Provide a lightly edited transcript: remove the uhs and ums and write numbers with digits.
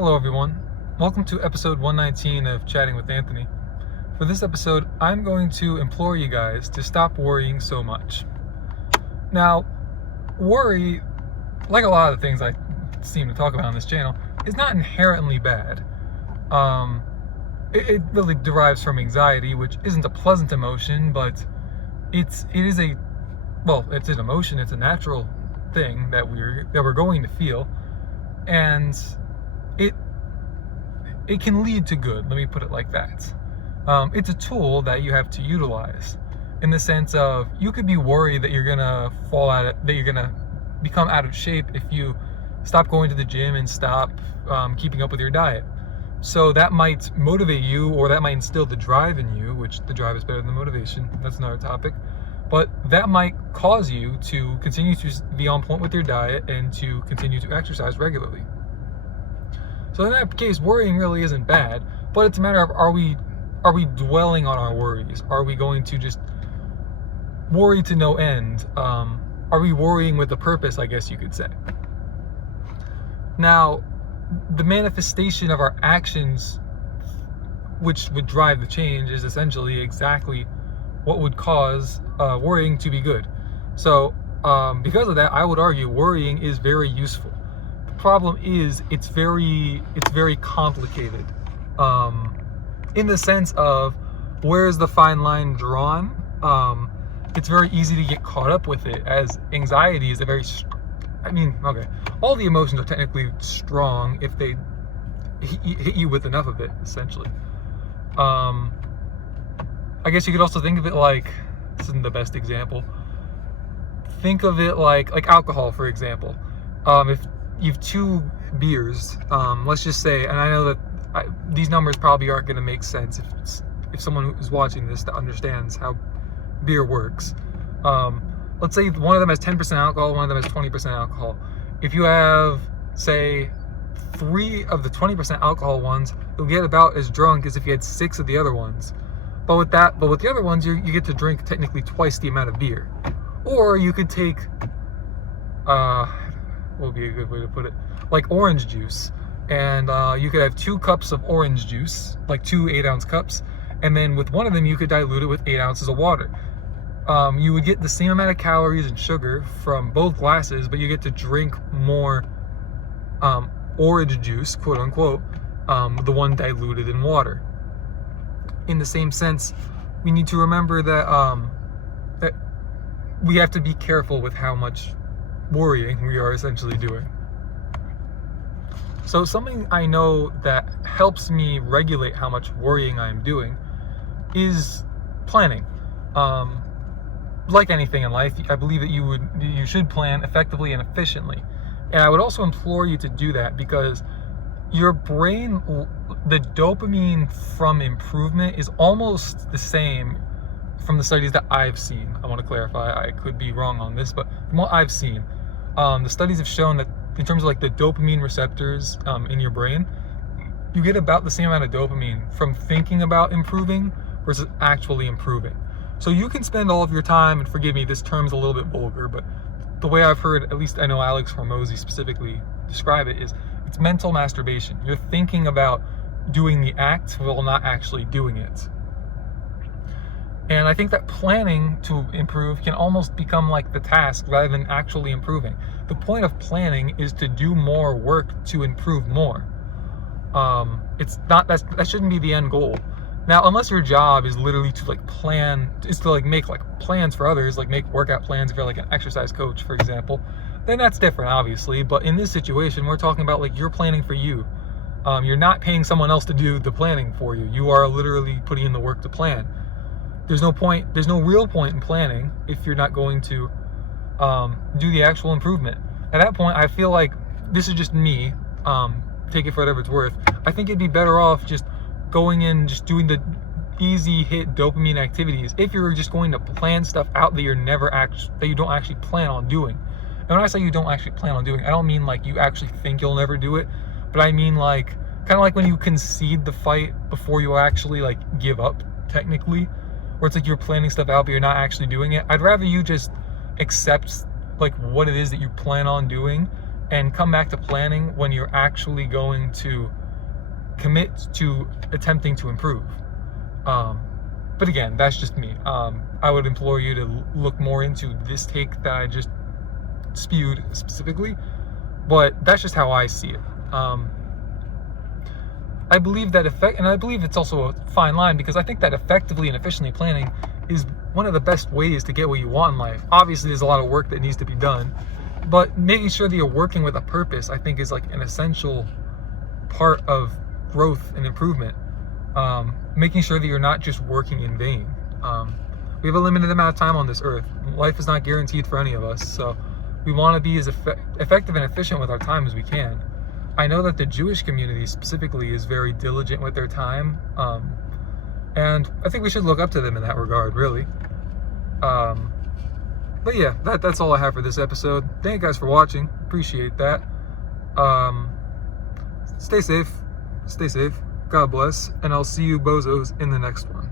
Hello, everyone. Welcome to episode 119 of Chatting with Anthony. For this episode, I'm going to implore you guys to stop worrying so much. Now, worry, like a lot of the things I seem to talk about on this channel, is not inherently bad. It really derives from anxiety, which isn't a pleasant emotion, but it's an emotion. It's a natural thing that we're going to feel, and it can lead to good. Let me put it like that. It's a tool that you have to utilize, in the sense of you could be worried that you're gonna that you're gonna become out of shape if you stop going to the gym and stop keeping up with your diet. So that might motivate you, or that might instill the drive in you, which the drive is better than the motivation. That's another topic. But that might cause you to continue to be on point with your diet and to continue to exercise regularly. So in that case, worrying really isn't bad, but it's a matter of are we dwelling on our worries? Are we going to just worry to no end? Are we worrying with a purpose, I guess you could say? Now, the manifestation of our actions, which would drive the change, is essentially exactly what would cause worrying to be good. So because of that, I would argue worrying is very useful. The problem is it's very complicated, in the sense of where's the fine line drawn. It's very easy to get caught up with it, as anxiety is all the emotions are technically strong if they hit you with enough of it, essentially. I guess you could also think of it like, this isn't the best example, think of it like alcohol, for example. If you have two beers, let's just say, and I know that these numbers probably aren't going to make sense if someone who's watching this understands how beer works. Let's say one of them has 10% alcohol, one of them has 20% alcohol. If you have, say, 3 of the 20% alcohol ones, you'll get about as drunk as if you had 6 of the other ones. But with the other ones, you get to drink technically twice the amount of beer. Or you could take, what would be a good way to put it? Like orange juice. And you could have 2 cups of orange juice, like 2 8-ounce cups. And then with one of them, you could dilute it with 8 ounces of water. You would get the same amount of calories and sugar from both glasses, but you get to drink more orange juice, quote unquote, the one diluted in water. In the same sense, we need to remember that that we have to be careful with how much worrying we are essentially doing. So something I know that helps me regulate how much worrying I'm doing is planning. Like anything in life, I believe that you should plan effectively and efficiently. And I would also implore you to do that, because your brain, the dopamine from improvement is almost the same from the studies that I've seen. I want to clarify, I could be wrong on this, but from what I've seen, the studies have shown that in terms of like the dopamine receptors in your brain, you get about the same amount of dopamine from thinking about improving versus actually improving. So you can spend all of your time, and forgive me, this term's a little bit vulgar, but the way I've heard, at least I know Alex Hormozi specifically describe it, is it's mental masturbation. You're thinking about doing the act while not actually doing it. And I think that planning to improve can almost become like the task rather than actually improving. The point of planning is to do more work to improve more. It's not, that shouldn't be the end goal. Now, unless your job is literally to make plans for others, like make workout plans if you're like an exercise coach, for example, then that's different, obviously. But in this situation, we're talking about like you're planning for you. You're not paying someone else to do the planning for you. You are literally putting in the work to plan. There's no real point in planning if you're not going to do the actual improvement. At that point, I feel like, this is just me, take it for whatever it's worth, I think it'd be better off just going in, just doing the easy hit dopamine activities, if you're just going to plan stuff out that you don't actually plan on doing. And when I say you don't actually plan on doing, I don't mean like you actually think you'll never do it, but I mean like kind of like when you concede the fight before you actually like give up, technically, where it's like you're planning stuff out but you're not actually doing it. I'd rather you just accept like what it is that you plan on doing and come back to planning when you're actually going to commit to attempting to improve. But again, that's just me. I would implore you to look more into this take that I just spewed specifically, but that's just how I see it. I believe that and I believe it's also a fine line, because I think that effectively and efficiently planning is one of the best ways to get what you want in life. Obviously, there's a lot of work that needs to be done, but making sure that you're working with a purpose, I think, is like an essential part of growth and improvement. Making sure that you're not just working in vain. We have a limited amount of time on this earth. Life is not guaranteed for any of us, so we want to be as effective and efficient with our time as we can. I know that the Jewish community specifically is very diligent with their time, and I think we should look up to them in that regard, really. But yeah, that's all I have for this episode. Thank you guys for watching. Appreciate that. Stay safe. God bless, and I'll see you bozos in the next one.